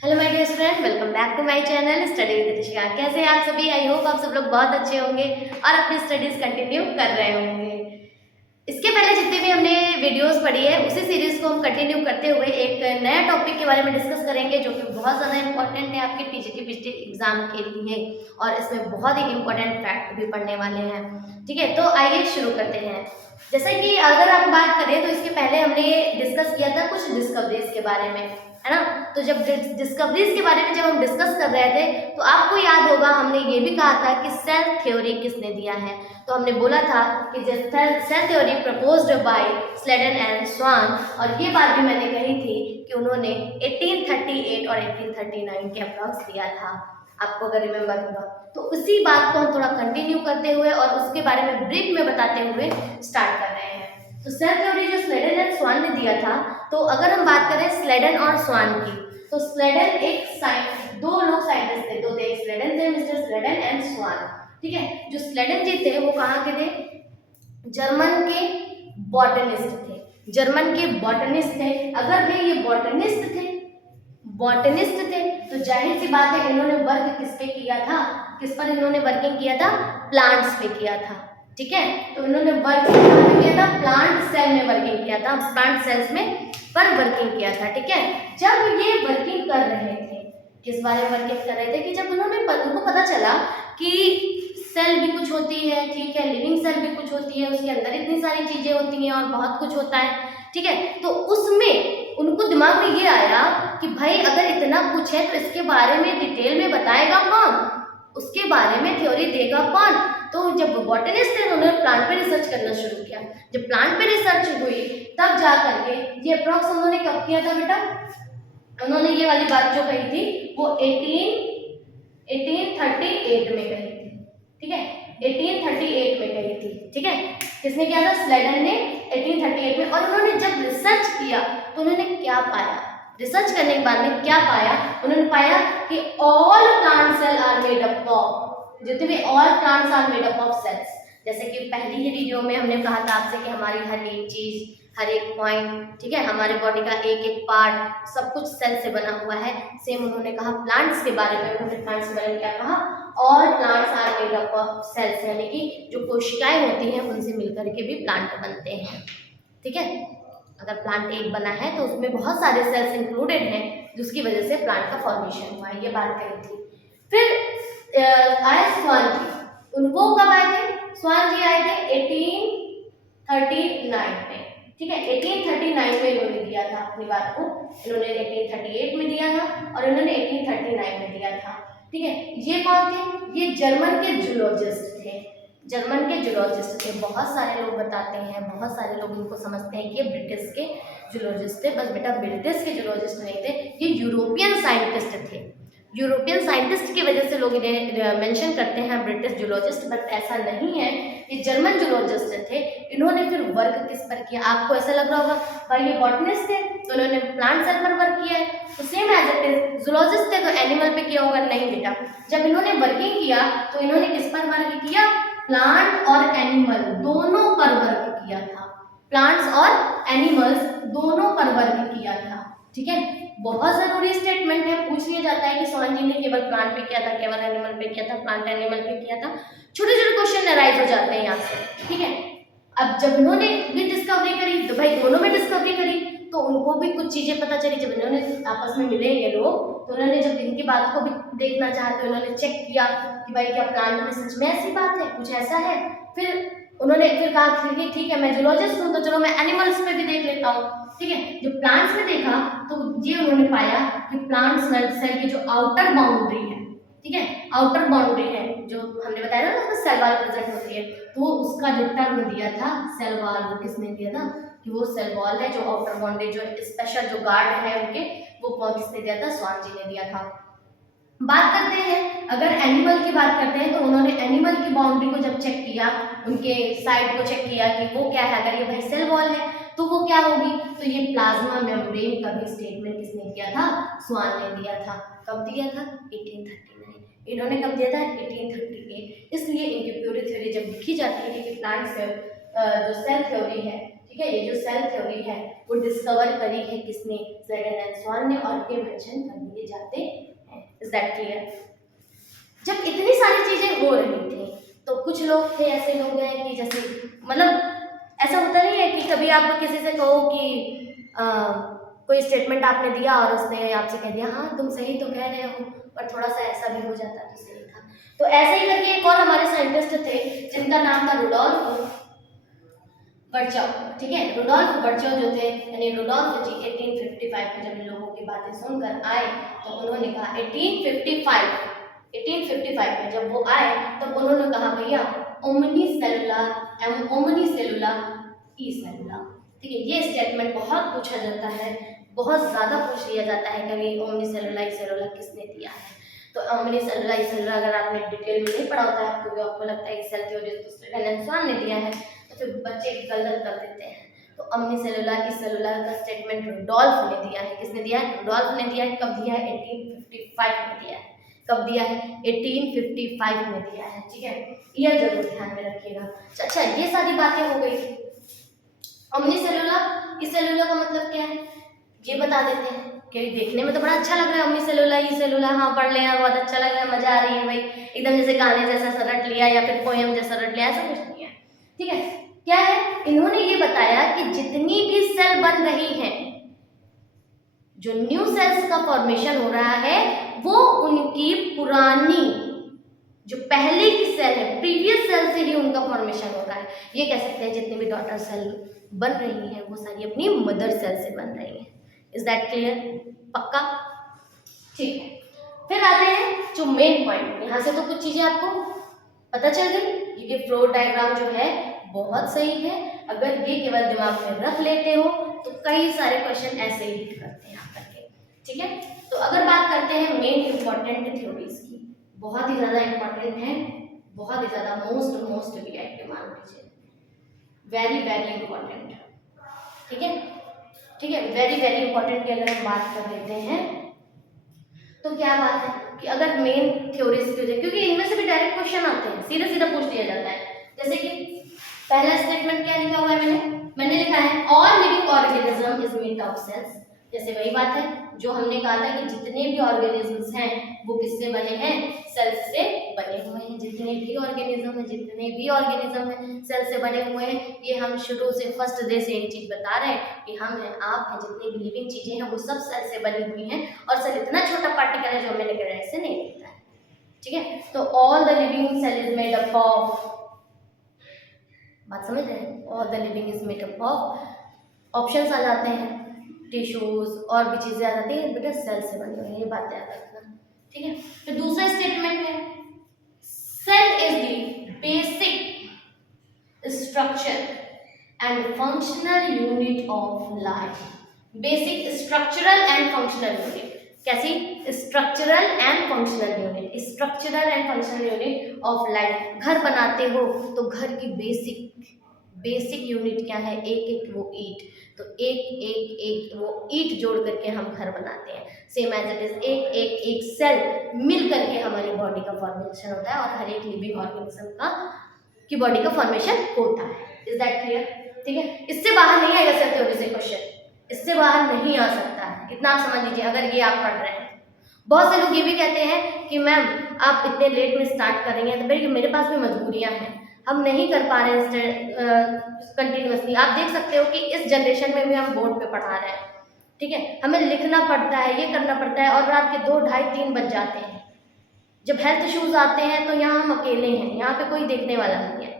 Hello my dear friend, welcome back to my channel study with Rishika. कैसे हैं आप सभी? आई होप आप सब लोग बहुत अच्छे होंगे और अपनी स्टडीज कंटिन्यू कर रहे होंगे। इसके पहले जितने भी हमने वीडियोस पढ़ी है उसी सीरीज को हम कंटिन्यू करते हुए एक नया टॉपिक के बारे में डिस्कस करेंगे जो कि बहुत ज़्यादा इंपॉर्टेंट है आपके टीजीटी पीजीटी एग्जाम के लिए, और इसमें बहुत ही इंपॉर्टेंट फैक्ट भी पढ़ने वाले हैं। ठीक है, तो आइए शुरू करते हैं। जैसे कि अगर हम बात करें तो इसके पहले हमने डिस्कस किया था कुछ डिस्कवरीज के बारे में, है ना। तो जब डिस्कवरीज के बारे में जब हम डिस्कस कर रहे थे तो आपको याद होगा हमने ये भी कहा था कि सेल थ्योरी किसने दिया है। तो हमने बोला था कि cell theory proposed by Schleiden and Schwann, और ये बात भी मैंने कही थी कि उन्होंने 1838 और 1839 के अप्रॉक्स दिया था, आपको अगर रिमेम्बर होगा। तो उसी बात को हम थोड़ा कंटिन्यू करते हुए और उसके बारे में ब्रीफ में बताते हुए स्टार्ट कर रहे हैं। तो सेल थ्योरी जो स्लेडन एंड स्वान ने दिया था, तो अगर हम बात करें स्लेडन और स्वान की, तो स्लेडन दो लोग साइंटिस्ट थे, दो थे, स्लेडन थे, मिस्टर स्लेडन एंड स्वान। ठीक है, जो स्लेडन जी थे वो कहाँ के थे? जर्मन के बॉटनिस्ट थे, जर्मन के बॉटनिस्ट थे। अगर वे ये बॉटनिस्ट थे तो जाहिर सी बात है इन्होंने वर्क किस पे किया था, किस पर इन्होंने वर्किंग किया था? प्लांट्स पे किया था। ठीक है, तो इन्होंने वर्क किया था प्लांट सेल में, वर्किंग किया था प्लांट सेल्स में पर वर्किंग किया था। ठीक है, जब ये वर्किंग कर रहे थे, किस बारे में वर्किंग कर रहे थे कि जब उनको पता चला कि सेल भी कुछ होती है, ठीक है, लिविंग सेल भी कुछ होती है, उसके अंदर इतनी सारी चीजें होती हैं और बहुत कुछ होता है। ठीक है, तो उसमें उनको दिमाग में ये आया कि भाई अगर इतना कुछ है तो इसके बारे में डिटेल में बताएगा कौन, उसके बारे में थ्योरी देगा कौन। तो जब बॉटनिस्ट थे उन्होंने प्लांट पे रिसर्च करना शुरू किया। जब प्लांट पे रिसर्च हुई तब जा करके ये अप्रॉक्स उन्होंने कब किया था बेटा? उन्होंने ये वाली बात जो कही थी वो 1838 में कही थी। ठीक है, 1838 में कही थी। ठीक है, किसने किया था? स्लेडन ने 1838 में। और उन्होंने जब रिसर्च किया तो उन्होंने क्या पाया? रिसर्च करने के बाद में क्या पाया? उन्होंने पाया कि all plant cell are made up of, जितने भी all plants are made up of cells. जैसे कि पहली ही वीडियो में हमने कहा था आपसे कि हमारी हर एक चीज, हर एक पॉइंट, ठीक है, हमारे बॉडी का एक एक पार्ट सब कुछ सेल से बना हुआ है। सेम उन्होंने कहा प्लांट्स के बारे में, उन्होंने प्लांट्स के बारे में क्या कहा? All plants are made up of cells, यानी कि जो कोशिकाएं होती हैं उनसे मिलकर के भी प्लांट बनते हैं। ठीक है, अगर प्लांट एक बना है तो उसमें बहुत सारे सेल्स इंक्लूडेड हैं जिसकी वजह से प्लांट का फॉर्मेशन हुआ है, ये बात कही थी। फिर आए स्वान जी, उनको कब आए थे? स्वान जी आए थे 1839 में। ठीक है, 1839 में इन्होंने दिया था अपनी बात को, इन्होंने 1838 में दिया था और इन्होंने 1839 में दिया था। ठीक है, ये कौन थे? ये जर्मन के जूलॉजिस्ट थे, जर्मन के जूलॉजिस्ट थे। बहुत सारे लोग बताते हैं, बहुत सारे लोग इनको समझते हैं कि ब्रिटिश के जूलॉजिस्ट थे, बस बेटा ब्रिटिश के जूलॉजिस्ट नहीं थे, ये यूरोपियन साइंटिस्ट थे। यूरोपियन साइंटिस्ट की वजह से लोग इन्हें मेंशन करते हैं ब्रिटिश जूलॉजिस्ट, बट ऐसा नहीं है, ये जर्मन जूलॉजिस्ट थे। इन्होंने फिर वर्क किस पर किया? आपको ऐसा लग रहा होगा भाई ये बॉटनिस्ट थे तो इन्होंने प्लांट सेल पर वर्क किया है, तो same as it is zoologist थे तो एनिमल पे किया होगा? नहीं बेटा, जब इन्होंने वर्किंग किया तो इन्होंने किस पर वर्क किया? प्लांट और एनिमल दोनों पर वर्क किया था, प्लांट्स और एनिमल्स दोनों पर वर्क किया था। ठीक है, बहुत जरूरी स्टेटमेंट है, पूछ लिया जाता है कि स्वान जी ने केवल प्लांट पे किया था, केवल एनिमल पे किया था, प्लांट एनिमल पे किया था। छोटे छोटे क्वेश्चन अराइज हो जाते हैं यहाँ से। ठीक है, अब जब इन्होंने भी डिस्कवरी करी तो भाई दोनों में डिस्कवरी करी तो उनको भी कुछ चीजें पता चली। जब इन्होंने आपस में मिले ये लोग तो उन्होंने जब इनकी बात को भी देखना चाहा तो इन्होंने चेक किया कि भाई क्या प्लांट में सच में ऐसी बात है, कुछ ऐसा है। फिर उन्होंने फिर कहा कि ठीक है मैं जूलॉजिस्ट हूँ तो चलो मैं एनिमल्स पे भी देख लेता हूँ। ठीक है, जब प्लांट्स में देखा तो ये उन्होंने पाया कि प्लांट सेल की जो आउटर बाउंड्री है, ठीक है, आउटर बाउंड्री है जो हमने बताया ना उसमें सेल वॉल प्रेजेंट होती है, तो वो उसका जो टर्म दिया था सेल वॉल, वो किसने दिया था? कि वो सेल वॉल है जो आउटर बाउंड्री, जो स्पेशल जो गार्ड है उनके, वो किसने दिया था? स्वान जी ने दिया था। बात करते हैं अगर एनिमल की बात करते हैं तो उन्होंने एनिमल की बाउंड्री को जब चेक किया, उनके साइड को चेक किया कि वो क्या है, अगर ये भाई सेल वॉल है तो वो क्या होगी? तो ये प्लाज्मा मेम्ब्रेन का भी स्टेटमेंट किसने किया था? स्वान ने दिया था। कब दिया था? 1839। इन्होंने कब दिया था? 1838। इसलिए इनकी प्योरी थ्योरी जब लिखी जाती है कि प्लांट सेल जो सेल थ्योरी है, ठीक है, ये जो सेल थ्योरी है वो डिस्कवर करी है किसने, स्लेटन एंड स्वान ने, और ये मेंशन कर दिए जाते हैं। Is that clear? जब इतनी सारी चीजें हो रही थी तो कुछ लोग थे, ऐसे लोग हैं कि जैसे मतलब ऐसा होता नहीं है कि कभी आप किसी से कहो कि कोई स्टेटमेंट आपने दिया और उसने आपसे कह दिया हाँ तुम सही तो कह रहे हो, पर थोड़ा सा ऐसा भी हो जाता तो सही था। तो ऐसे ही करके एक और हमारे साइंटिस्ट थे जिनका नाम था रुडोल्फ बर्चौ। ठीक है, रुडोल्फ बर्चौ जो थे, यानी रुडोल्फ जी 1855 में जब इन लोगों की बातें सुनकर आए तो उन्होंने कहा 1855 में जब वो आए तो उन्होंने कहा भैया ओमनी सेलुलर ई सेलुलर। ठीक है, ये स्टेटमेंट बहुत पूछा जाता है, बहुत ज़्यादा पूछ लिया जाता है कभी ओमनी सेलुलर ई सेलुलर किसने दिया है। तो ओमनी सेलुलर ई सेलुलर अगर आपने डिटेल में नहीं पढ़ा होता है आपको लगता है सेल थ्योरी तो स्लेटन एंड स्वान ने दिया है, तो फिर बच्चे गलत कर देते हैं। तो ओमनी सेलुलर ई सेलुलर का स्टेटमेंट रुडोल्फ ने दिया है। किसने दिया है? रुडोल्फ ने दिया है। कब दिया है? 1855 में दिया है। कब दिया है? 1855 में दिया है। ठीक है, ईयर जरूर ध्यान में रखिएगा। अच्छा, ये सारी बातें हो गई थी। ओमनी सेलुलर ई सेलुलर का मतलब क्या है ये बता देते हैं। कि देखने में तो बड़ा अच्छा लग रहा है ओमनी सेलुलर ई सेलुलर, हाँ पढ़ लिया, बहुत अच्छा लग रहा है, मजा आ रही है भाई, एकदम जैसे गाने जैसा रट लिया या फिर पोएम जैसा रट लिया, ऐसा कुछ नहीं है। ठीक है, क्या है? इन्होंने ये बताया कि जितनी भी सेल बन रही हैं, जो न्यू सेल्स का फॉर्मेशन हो रहा है वो उनकी पुरानी जो पहले की सेल है, प्रीवियस सेल से ही उनका फॉर्मेशन हो रहा है। ये कह सकते हैं जितनी भी डॉटर सेल बन रही हैं वो सारी अपनी मदर सेल से बन रही हैं। Is that clear? पक्का? ठीक है, फिर आते हैं जो मेन पॉइंट। यहाँ से तो कुछ चीजें आपको पता चल गई, क्योंकि फ्लो डायग्राम जो है बहुत सही है। अगर ये केवल दिमाग में रख लेते हो तो कई सारे क्वेश्चन ऐसे ही हिट करते हैं करके। ठीक है, तो अगर बात करते हैं मेन इंपॉर्टेंट थ्योरीज की, बहुत ही ज्यादा इंपॉर्टेंट है, बहुत ही ज्यादा मोस्ट वीआईपी मान लीजिए, वेरी वेरी इंपॉर्टेंट। ठीक है, ठीक है, वेरी वेरी इंपॉर्टेंट की अगर हम बात कर लेते हैं तो क्या बात है कि अगर मेन थ्योरीज की वजह, क्योंकि इनमें से भी डायरेक्ट क्वेश्चन आते हैं, सीधा सीधा पूछ दिया जाता है। जैसे कि पहला स्टेटमेंट क्या लिखा हुआ है, मैंने लिखा है all living organism is made of cells. जैसे वही बात है जो हमने कहा था कि जितने भी ऑर्गेनिजम्स हैं वो किससे बने हैं? सेल्स से बने हुए हैं। जितने भी ऑर्गेनिज्म हैं सेल से बने हुए हैं। ये हम शुरू से फर्स्ट डे से एक चीज बता रहे हैं कि हम हैं, आप हैं, जितनी भी लिविंग चीजें हैं वो सब सेल से बनी हुई हैं। और सेल इतना छोटा पार्टिकल है जो हमें लेकर ऐसे नहीं दिखता है। ठीक है, तो all the living cell is made up of, बात समझ रहे हैं? All the living is made up of, options आ जाते हैं, टिश्यूज और भी चीजें आ जाती हैं, बेटा सेल से बनी हुई है, ये बात याद रखना। ठीक है, तो दूसरा स्टेटमेंट है cell is the basic structure and functional unit of life. Basic structural and functional unit, कैसी? Structural and functional unit, structural and functional unit of life. घर बनाते हो तो घर की बेसिक यूनिट क्या है? एक वो ईट, तो एक वो ईट जोड़ करके हम घर बनाते हैं। सेम एज इट इज एक सेल मिल करके हमारी बॉडी का फॉर्मेशन होता है, और हर एक लिविंग ऑर्गेनिज्म की बॉडी का फॉर्मेशन होता है। Is that clear? ठीक है, इससे बाहर नहीं आएगा सेल थ्योरी से क्वेश्चन, इससे बाहर नहीं आ सकता है, इतना आप समझ लीजिए अगर ये आप पढ़ रहे हैं। बहुत से लोग ये भी कहते हैं कि मैम आप इतने लेट में स्टार्ट कर रही हैं, तो भाई मेरे पास भी मजबूरियां हैं, हम नहीं कर पा रहे हैं कंटिन्यूअसली। आप देख सकते हो कि इस जनरेशन में भी हम बोर्ड पे पढ़ा रहे हैं। ठीक है, हमें लिखना पड़ता है, ये करना पड़ता है, और रात के 2, ढाई, 3 बज जाते हैं। जब हेल्थ इश्यूज आते हैं तो यहाँ हम अकेले हैं, यहाँ पे कोई देखने वाला नहीं है।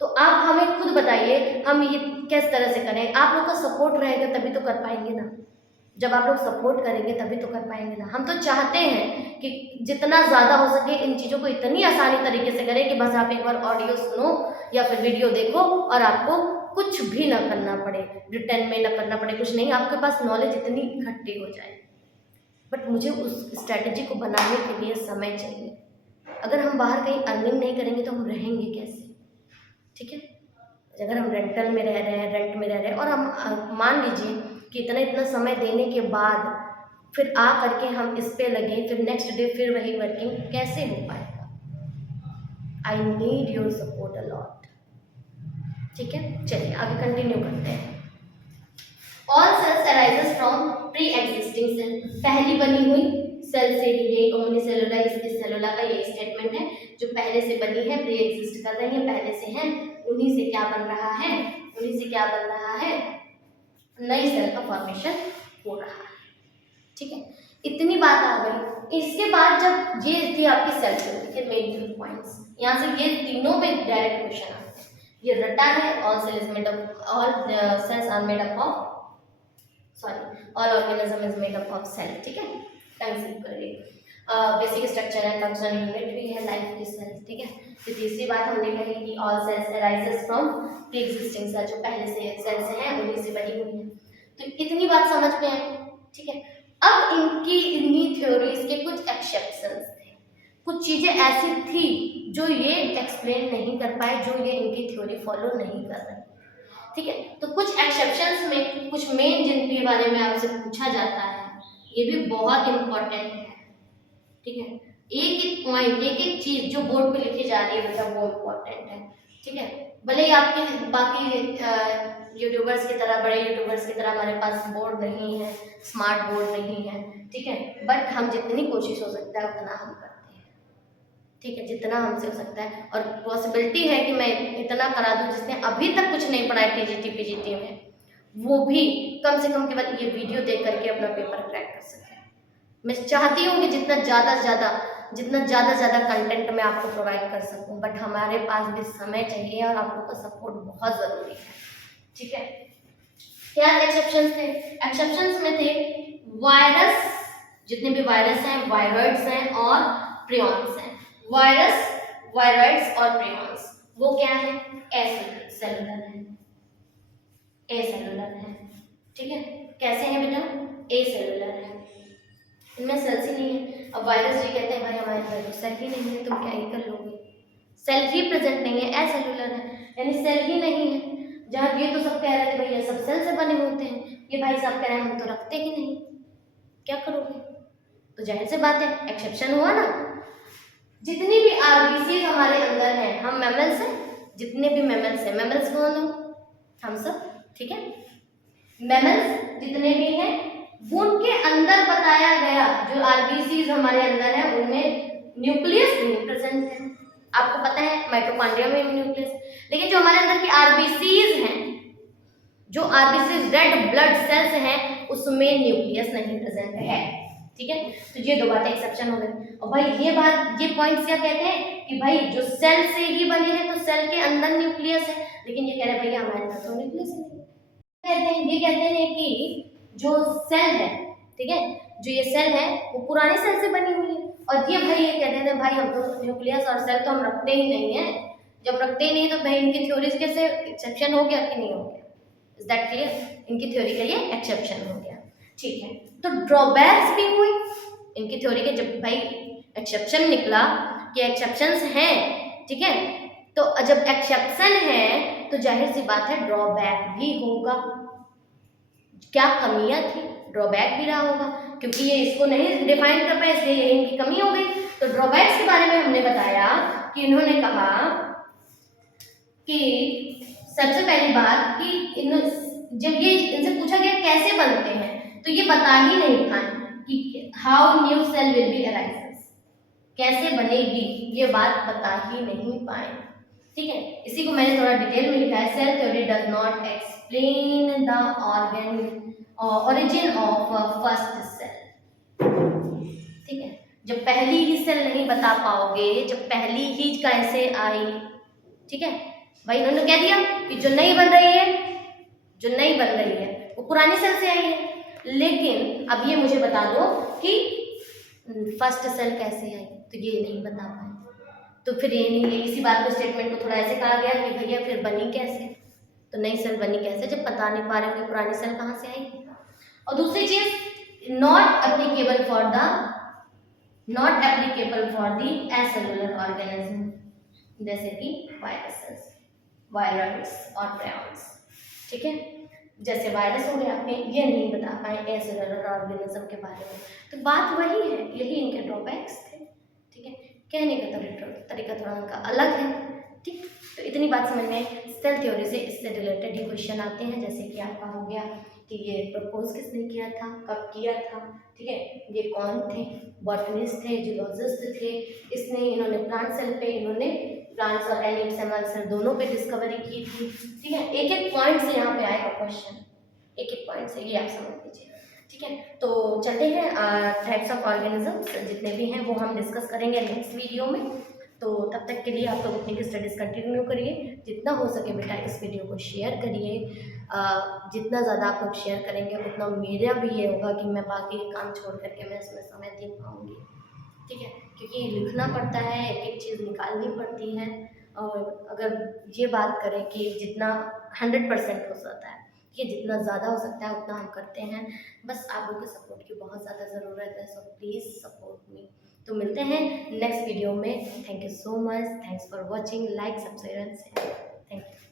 तो आप हमें खुद बताइए हम ये किस तरह से करें? आप लोग का सपोर्ट रहेगा तभी तो कर पाएंगे ना। जब आप लोग सपोर्ट करेंगे तभी तो कर पाएंगे ना। हम तो चाहते हैं कि जितना ज़्यादा हो सके इन चीज़ों को इतनी आसानी तरीके से करें कि बस आप एक बार ऑडियो सुनो या फिर वीडियो देखो और आपको कुछ भी ना करना पड़े, रिटर्न में ना करना पड़े, कुछ नहीं, आपके पास नॉलेज इतनी इकट्ठी हो जाए। बट मुझे उस स्ट्रैटेजी को बनाने के लिए समय चाहिए। अगर हम बाहर कहीं अर्निंग नहीं करेंगे तो हम रहेंगे कैसे? ठीक है, अगर हम रेंट में रह रहे हैं और हम मान लीजिए कि इतना समय देने के बाद फिर आ करके हम इस पे लगे, फिर नेक्स्ट डे फिर वही वर्किंग, कैसे हो पाएगा? I need your support a lot. ठीक है, चलिए आगे कंटिन्यू करते हैं। All cells arises from pre existing cell, पहली बनी हुई सेल से ही, ये यूनिसेलुलर, इस सेलुलर का ये स्टेटमेंट है, जो पहले से बनी है, प्री एग्जिस्ट कर रही है, पहले से है, उन्हीं से क्या बन रहा है, उन्हीं से क्या बन रहा है, नई सेल का फॉर्मेशन हो रहा है। ठीक है, इतनी बात आ गई। इसके बाद जब ये थी आपकी सेल थ्योरी के मेन पॉइंट्स, यहाँ से ये तीनों पे डायरेक्ट क्वेश्चन आते हैं। ये रटा है, all cell is made up, all cells are made up of, sorry, all organism is made up of cell. ठीक है, कंसीव करिए। Basic structure and functional unit भी है लाइफ की सेल। ठीक है, तो तीसरी बात हमने कही कि all cells arises from pre existing cell, जो पहले से सेल्स हैं उन्हीं से बनी हुई है। तो इतनी बात समझ में आई। ठीक है, अब इन्हीं थ्योरीज के कुछ एक्सेप्शंस थे, कुछ चीजें ऐसी थी जो ये एक्सप्लेन नहीं कर पाए, जो ये इनकी थ्योरी फॉलो नहीं कर रहे। ठीक है, तो कुछ एक्सेप्शंस में कुछ मेन जिनके बारे में आपसे पूछा जाता है, ये भी बहुत इंपॉर्टेंट है। ठीक है, एक एक पॉइंट, एक एक चीज जो बोर्ड पे लिखी जा रही है बेटा, वो इम्पोर्टेंट है। ठीक है, भले ही आपके बाकी यूट्यूबर्स की तरह, बड़े यूट्यूबर्स की तरह हमारे पास बोर्ड नहीं है, स्मार्ट बोर्ड नहीं है। ठीक है, बट हम जितनी कोशिश हो सकता है उतना हम करते हैं। ठीक है, जितना हमसे हो सकता है, और पॉसिबिलिटी है कि मैं इतना करा दूं जिसने अभी तक कुछ नहीं पढ़ा है टीजीटी पीजीटी में, वो भी कम से कम केवल ये वीडियो देख करके अपना पेपर क्रैक कर सके। मैं चाहती हूँ कि जितना ज़्यादा से ज़्यादा कंटेंट मैं आपको प्रोवाइड कर सकूँ, बट हमारे पास भी समय चाहिए और आप लोग का सपोर्ट बहुत ज़रूरी है। ठीक है, क्या एक्सेप्शंस थे? एक्सेप्शंस में थे वायरस, जितने भी वायरस हैं, वायरॉइड्स हैं और प्रियॉन्स हैं। वायरस, वायरॉइड्स और प्रियॉन्स वो क्या है? एसेलुलर है, एसेलुलर है। ठीक है, कैसे हैं बेटा? एसेलुलर है, इनमें सेल्स ही नहीं है। अब वायरस जी कहते हैं भाई हमारे अंदर तो सेल ही नहीं है, तुम क्या ही कर लोगे, सेल ही प्रेजेंट नहीं है, एसेलुलर है, यानी सेल ही नहीं है। जहाँ ये तो सब कह रहे थे भैया सब सेल से बने होते हैं, ये भाई साहब कह रहे हैं हम तो रखते ही नहीं, क्या करोगे? तो जाहिर सी बात है एक्सेप्शन हुआ ना। जितनी भी आरबीसी हमारे अंदर हैं, हम मैमल्स हैं, जितने भी मैमल्स हैं, मैमल्स कौन हो? हम सब। ठीक है, मैमल्स जितने भी हैं उनके अंदर बताया गया, जो आरबीसीज हमारे अंदर है उनमें न्यूक्लियस नहीं प्रेजेंट है। आपको पता है माइटोकॉन्ड्रिया में न्यूक्लियस, लेकिन जो हमारे अंदर की आरबीसीज हैं, जो आरबीसीज रेड ब्लड सेल्स हैं, उसमें न्यूक्लियस नहीं प्रेजेंट है। ठीक है, तो ये दो बातें एक्सेप्शन हो गई। और भाई ये बात, ये पॉइंट्स क्या कहते हैं कि भाई जो सेल से ही बने हैं तो सेल के अंदर न्यूक्लियस है, लेकिन ये कह रहे हैं भैया हमारे अंदर तो न्यूक्लियस नहीं है। ये कहते हैं कि जो सेल है, ठीक है, जो ये सेल है वो पुराने सेल से बनी हुई है, और ये भाई ये कहते हैं भाई हम तो न्यूक्लियस और सेल तो हम रखते ही नहीं है। जब रखते ही नहीं तो भाई इनकी थ्योरीज कैसे एक्सेप्शन हो गया कि नहीं हो गया? Is that clear? इनकी थ्योरी के लिए एक्सेप्शन हो गया। ठीक है, तो ड्रॉबैक्स भी हुई इनकी थ्योरी के, जब भाई एक्सेप्शन निकला कि एक्सेप्शंस हैं, ठीक है, तो जब एक्सेप्शन है तो जाहिर सी बात है ड्रॉबैक भी होगा। क्या कमियां थी, ड्रॉबैक भी रहा होगा, क्योंकि ये इसको नहीं डिफाइन कर पाए इसलिए ये इनकी कमी हो गई। तो ड्रॉबैक्स के बारे में हमने बताया कि इन्होंने कहा कि सबसे पहली बात कि जब ये इनसे पूछा गया कैसे बनते हैं, तो ये बता ही नहीं पाए कि how new cell will be arises, कैसे बनेगी, ये बात बता ही नहीं पाए। ठीक है, इसी को मैंने थोड़ा डिटेल में लिखा है। Cell theory does not explain the origin of first cell. ठीक है, जब पहली ही सेल नहीं बता पाओगे, जब पहली ही कैसे आई, ठीक है भाई, इन्होंने कह दिया कि जो नहीं बन रही है, जो नहीं बन रही है वो पुरानी सेल से आई है, लेकिन अब ये मुझे बता दो कि फर्स्ट सेल कैसे आई, तो ये नहीं बता पाए। तो फिर ये नहीं, इसी बात को स्टेटमेंट को थोड़ा ऐसे कहा गया कि भैया फिर बनी कैसे, तो नई सेल बनी कैसे जब बता नहीं पा रहे हो कि पुरानी सेल कहाँ से आई। और दूसरी चीज, not applicable for the acellular organism, जैसे कि वायरसेस, वायरस और प्रायॉन्स। ठीक है, जैसे वायरस हो गया, आपने ये नहीं बता पाए एसेलुलर ऑर्गेनिज्म के बारे में, तो बात वही है, यही इनके ड्रॉबैक्स थे। ठीक है, कहने का तरीका थोड़ा उनका अलग है। ठीक, तो इतनी बात समझ में आई। सेल थ्योरी से इससे रिलेटेड ही क्वेश्चन आते हैं। जैसे कि आपका हो गया कि ये प्रपोज किसने किया था, कब किया था, ठीक है, ये कौन थे, बॉटनिस्ट थे, जूलॉजिस्ट थे, इन्होंने प्लांट सेल पे, इन्होंने प्लांट्स और एनिमल्स एमल्स दोनों पे डिस्कवरी की थी, ठीक है। एक एक पॉइंट से यहाँ पे आएगा क्वेश्चन, एक एक पॉइंट से, ये आप समझ लीजिए, ठीक है। तो चलते हैं टाइप्स ऑफ ऑर्गेनिजम्स जितने भी हैं वो हम डिस्कस करेंगे नेक्स्ट वीडियो में। तो तब तक के लिए आप लोग अपनी स्टडीज़ कंटिन्यू करिए, जितना हो सके बेटा इस वीडियो को शेयर करिए। जितना ज़्यादा आप लोग शेयर करेंगे उतना मेरा भी ये होगा कि मैं बाकी काम छोड़ करके मैं इसमें समय दे पाऊँगी, ठीक है, क्योंकि लिखना पड़ता है, एक एक चीज़ निकालनी पड़ती है। और अगर ये बात करें कि जितना 100% हो सकता है, कि जितना ज़्यादा हो सकता है उतना हम करते हैं, बस आप लोगों के सपोर्ट की बहुत ज़्यादा ज़रूरत है। So please support me. तो मिलते हैं नेक्स्ट वीडियो में। Thank you so much, thanks for watching, like, subscribe and share. Thank you.